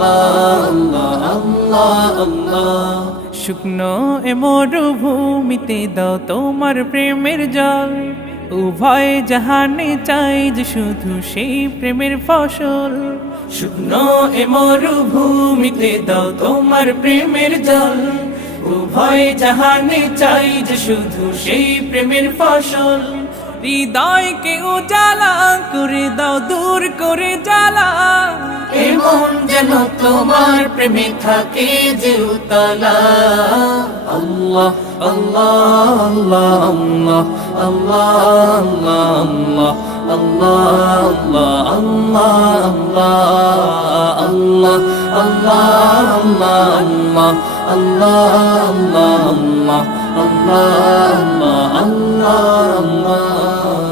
আল্লাহ আল্লাহ আল্লাহ আল্লাহ। শুকনো এ মরুভূমিতে দাও তোমার প্রেমের জল, উভয় জাহানে চাই যে শুধু সেই প্রেমের ফসল। শুকনো এ মরুভূমিতে দাও তোমার প্রেমের জল, উভয় জাহানে চাই যে শুধু সেই প্রেমের ফসল। হৃদয়কে উজালা করে দাও, দূর করে জ্বালা, এমন যেন তোমার প্রেমে থাকে যে উতলা। আল্লাহ আল্লাহ আল্লাহ আল্লাহ আল্লাহ আল্লাহ আল্লাহ আল্লাহ আল্লাহ আল্লাহ আল্লাহ আল্লাহ আল্লাহ আল্লাহ আল্লাহ আল্লাহ আল্লাহ আল্লাহ আল্লাহ।